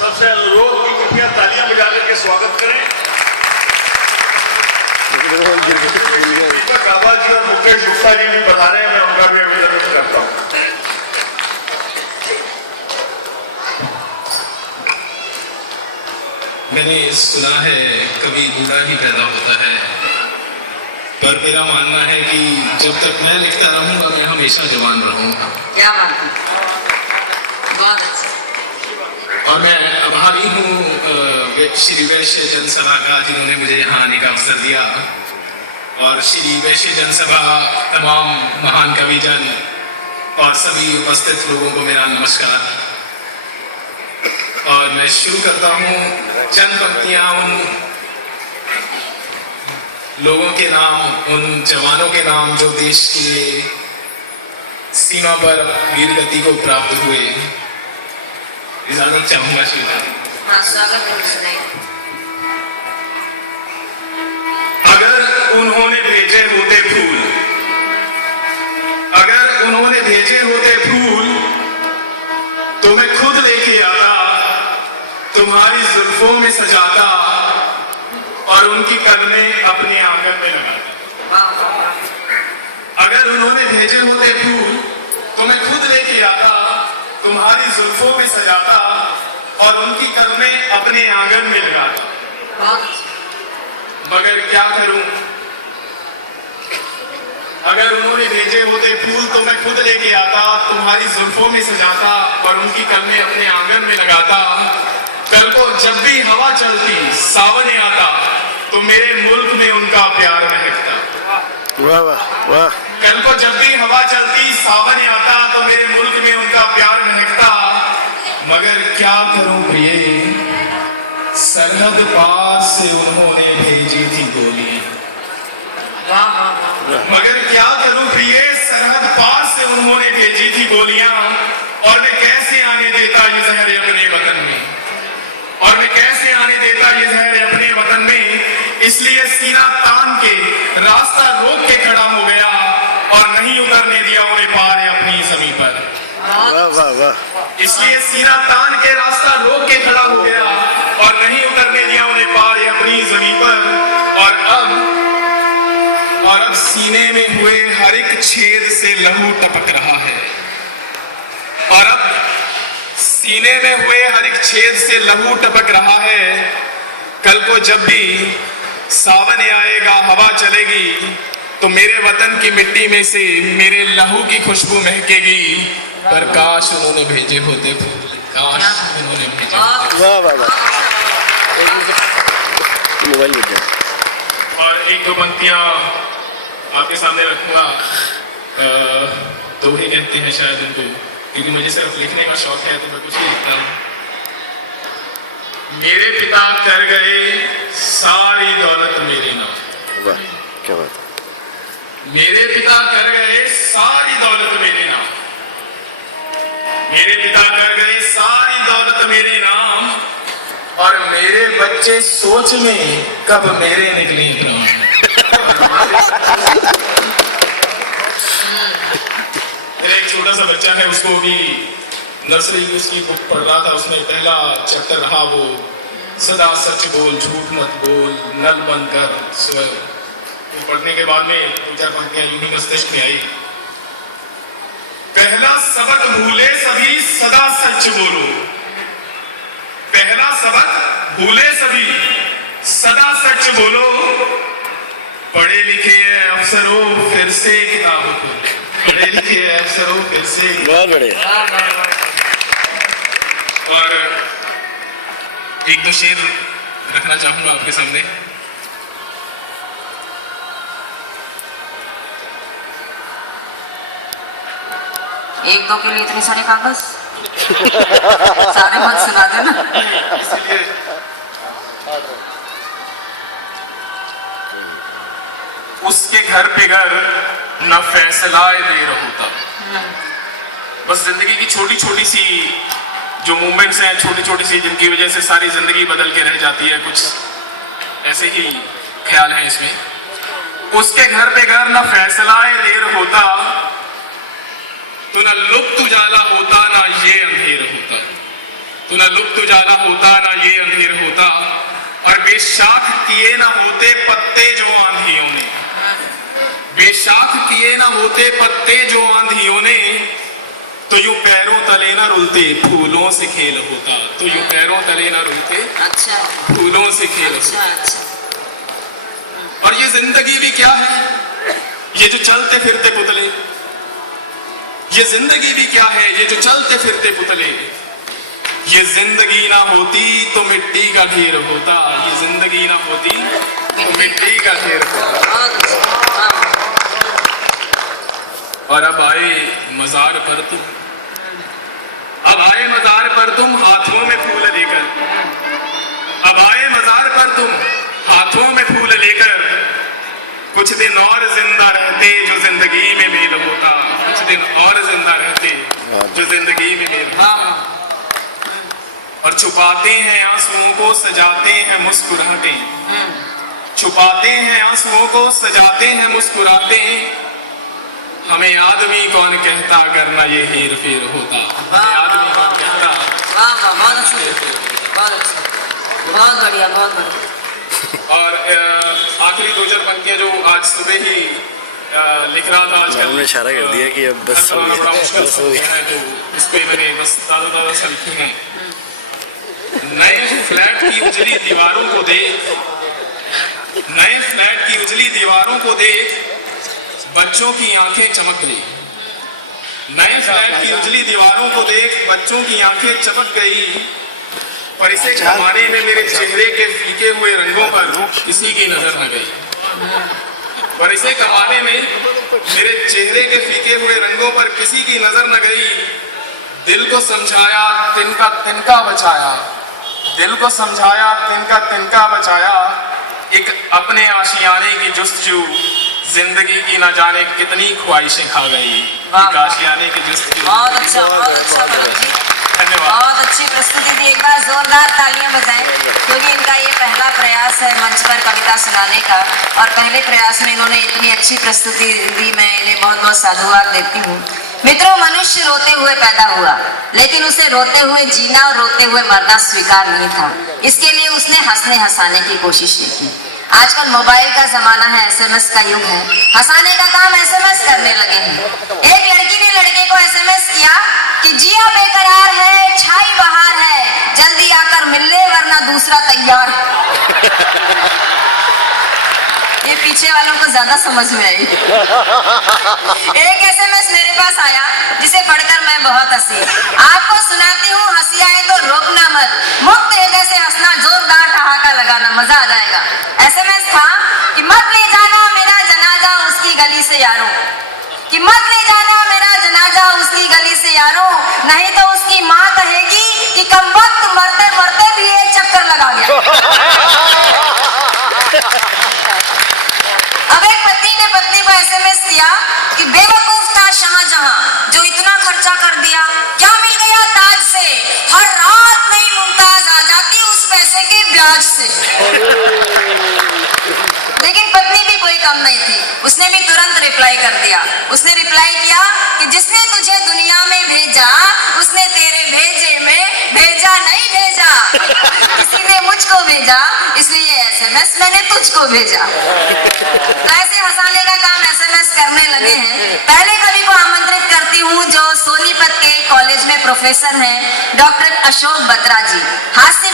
सबसे अनुरोध की कृपया तालियां बजा करके स्वागत करें। दीपक आबा जी और मुकेश गुप्ता जी भी बता रहे हैं, मैं उनका भी अभिनंदन करता हूं। मैंने सुना है कभी बूढ़ा ही पैदा होता है, पर मेरा मानना है कि जब तक मैं लिखता रहूंगा मैं हमेशा जवान रहूंगा। क्या बात है, बहुत अच्छा। और मैं आभारी हूँ श्री वैश्य जनसभा का, जिन्होंने मुझे यहाँ आने का अवसर दिया, और श्री वैश्य जनसभा, तमाम महान कविजन और सभी उपस्थित लोगों को मेरा नमस्कार। और मैं शुरू करता हूँ चंद पंक्तियाँ उन लोगों के नाम, उन जवानों के नाम जो देश के सीमा पर वीर गति को प्राप्त हुए। इजाजत चाहूंगा श्रीमान। हाँ, स्वागत है, सुनाइए। अगर उन्होंने भेजे होते फूल, अगर उन्होंने भेजे होते फूल, तो मैं खुद लेके आता, तुम्हारी जुल्फों में सजाता और उनकी कलमें अपने आंगन में लगाता। अगर उन्होंने भेजे होते फूल, तो मैं खुद लेके आता, तुम्हारी जुल्फों में सजाता और उनकी कलमें अपने आंगन में लगाता। मगर क्या करूं, अगर उन्होंने भेजे होते फूल तो मैं खुद लेके आता, तुम्हारी जुल्फों में सजाता और उनकी कलमें अपने आंगन में लगाता। कल को जब भी हवा चलती, सावन आता, तो मेरे मुल्क में उनका प्यार महकता। वाह वाह वाह। कल को जब भी हवा चलती, सावन आता, तो मेरे मुल्क में उनका प्यार महकता। मगर क्या करूं प्रिय, सरहद पार से उन्होंने भेजी थी गोली। मगर क्या करूं प्रिय, सरहद पार से उन्होंने भेजी थी गोलियां, और मैं कैसे आने देता ये जहर अपने वतन में, और मैं कैसे आने देता ये जहर अपने वतन में। इसलिए सीना तान के रास्ता रोक के खड़ा हो गया और नहीं उतरने दिया उन्हें पार अपनी जमीन पर। वाह वाह वाह। इसलिए सीना तान के रास्ता रोक के खड़ा हो गया और नहीं उतरने दिया उन्हें पार अपनी जमीन पर। और अब सीने में हुए हर एक छेद से लहू टपक रहा है, और अब सीने में हुए हर एक छेद से लहू टपक रहा है। कल को जब भी सावन आएगा, हवा चलेगी, तो मेरे वतन की मिट्टी में से मेरे लहू की खुशबू महकेगी। पर काश उन्होंने भेजे होते फूल, काश उन्होंने भेजे होते। वाह वाह वाह। मोबाइल में जाए। और एक दो पंक्तियां आपके सामने रखूंगा, तो ही कहते हैं शायद उनको, क्योंकि मुझे सिर्फ लिखने का शौक है, तो मैं कुछ ही लिखता हूँ। मेरे पिता कर गए सारी दौलत मेरे नाम। वाह क्या बात है। मेरे पिता कर गए सारी दौलत मेरे नाम, मेरे पिता कर गए सारी दौलत मेरे नाम, और मेरे बच्चे सोच में कब मेरे निकले प्राण। एक छोटा सा बच्चा है, उसको भी नर्सरी की उसकी बुक पढ़ रहा था, उसमें पहला चैप्टर रहा वो सदा सच बोल झूठ मत बोल नल बंद कर स्वर। तो पढ़ने के बाद में दो चार पंक्तियां यूं ही मस्तिष्क में आई। पहला सबक भूले सभी सदा सच बोलो, पहला सबक भूले सभी सदा सच बोलो, पढ़े लिखे अफसरों फिर से किताबों खोलो, पढ़े लिखे अफसरों फिर से। बहुत बढ़िया। और एक दो शेर रखना चाहूंगा आपके सामने। एक दो के लिए इतने सारे कागज सारे मत सुना देना। इसलिए उसके घर पे घर न फैसलाए देर होता। बस जिंदगी की छोटी छोटी सी जो मूवमेंट्स हैं, छोटी छोटी सी, जिनकी वजह से सारी जिंदगी बदल के रह जाती है, कुछ ऐसे ही ख्याल है इसमें। उसके घर पे घर न फैसलाए देर होता, तो न लुप्त उजाला होता, ना ये अंधेर होता। तो न लुप्त उजाला होता न ये अंधेर होता, और बेशाख किए न होते पत्ते जो आंधियों ने, बेशाख किए न होते पत्ते जो आंधियों ने, तो यूं पैरों तले न रुलते फूलों से खेल होता, तो यूं पैरों तले न रुलते अच्छा फूलों से खेल अच्छा होता। अच्छा। और ये जिंदगी भी क्या है, ये जो चलते फिरते पुतले, ये जिंदगी भी क्या है, ये जो चलते फिरते पुतले, ये जिंदगी ना होती तो मिट्टी का ढेर होता, ये जिंदगी ना होती तो मिट्टी का ढेर होता। बहुत अच्छा, वाह। और अब आए मजार पर तुम, अब आए मजार पर तुम हाथों में फूल लेकर, अब आए मजार पर तुम हाथों में फूल लेकर, कुछ दिन और जिंदा रहते जो जिंदगी में मेल होता, कुछ दिन और जिंदा रहते जो जिंदगी में मेल होता। और छुपाते हैं आंसुओं को सजाते हैं मुस्कुराते, छुपाते हैं आंसुओं को सजाते हैं मुस्कुराते, हमें आदमी कौन कहता अगर ना ये हेर फेर होता, हमें आदमी कौन कहता। वाह वाह, बहुत अच्छा, बहुत अच्छा, बहुत बढ़िया, बहुत बढ़िया। और आखिरी दो चार पंक्तियां जो आज सुबह ही लिख रहा था, आजकल मैंने इशारा कर दिया कि अब बस हो गया, बड़ा मुश्किल बस हो गया। है, तो इस पे मैंने बस दादा से लिखी है। नए फ्लैट की उजली दीवारों को देख, नए फ्लैट की उजली दीवारों को देख, बच्चों की आंखें चमक गई, नए फ्लैट की उजली दीवारों को देख बच्चों की आंखें चमक गई, पर इसे कमाने में मेरे चेहरे के फीके हुए रंगों पर किसी की नजर न गई, पर इसे कमाने में मेरे चेहरे के फीके हुए रंगों पर किसी की नजर न गई। दिल को समझाया तिनका तिनका बचाया, दिल को समझाया तिनका तिनका बचाया, एक अपने आशियाने की जुस्तजू, जिंदगी की न जाने कितनी ख्वाहिशें खा गई, एक आशियाने की जुस्तजू। बहुत अच्छा, बहुत अच्छा मनोज जी, धन्यवाद। बहुत अच्छी प्रस्तुति दी। एक बार जोरदार तालियां बजाएं, क्योंकि इनका ये पहला प्रयास है मंच पर कविता सुनाने का, और पहले प्रयास में इन्होंने इतनी अच्छी प्रस्तुति दी, मैं इन्हें बहुत बहुत साधुवाद देती हूँ। मित्रों, मनुष्य रोते हुए पैदा हुआ, लेकिन उसे रोते हुए जीना और रोते हुए मरना स्वीकार नहीं था। इसके लिए उसने हंसने हंसाने की कोशिश की। आजकल मोबाइल का जमाना है, SMS का युग है, हंसाने का काम SMS करने लगे हैं। एक लड़की ने लड़के को SMS किया कि जिया बेकरार है, छाई बहार है, जल्दी आकर मिल ले वरना दूसरा तैयार। ये पीछे वालों को ज्यादा समझ में आई। एक SMS मेरे पास आया जिसे पढ़कर मैं बहुत हंसी। आपको सुनाती हूँ, हंसी आए तो रोकना मत, मुक्त हृदय से हंसना, जोरदार ठहाका लगाना, मजा आ जाएगा। SMS था कि मत ले जाना मेरा जनाजा उसकी गली से यारों, कि मत ले जाना मेरा जनाजा उसकी गली से यारों, नहीं तो उसकी माँ कहेगी कि कम वक्त मरते मरते भी ये चक्कर लगा गया। अब एक पति ने पत्नी को SMS किया कि बेवकूफ था शाहजहां जो इतना खर्चा कर दिया, क्या मिल गया ताज से, हर रात नई मुमताज आ जाती उस पैसे के ब्याज से। लेकिन पत्नी भी कोई कम नहीं थी, उसने भी तुरंत रिप्लाई कर दिया। उसने रिप्लाई किया कि जिसने तुझे दुनिया में भेजा उसने तेरे भेजे में भेजा नहीं भेजा, किसी ने मुझको भेजा इसलिए SMS मैंने तुझको भेजा। तो ऐसे हंसाने का काम SMS करने लगे हैं। पहले कवि को आमंत्रित करती हूँ जो सोनीपत के कॉलेज में प्रोफेसर हैं, डॉक्टर अशोक बत्रा जी। हास्य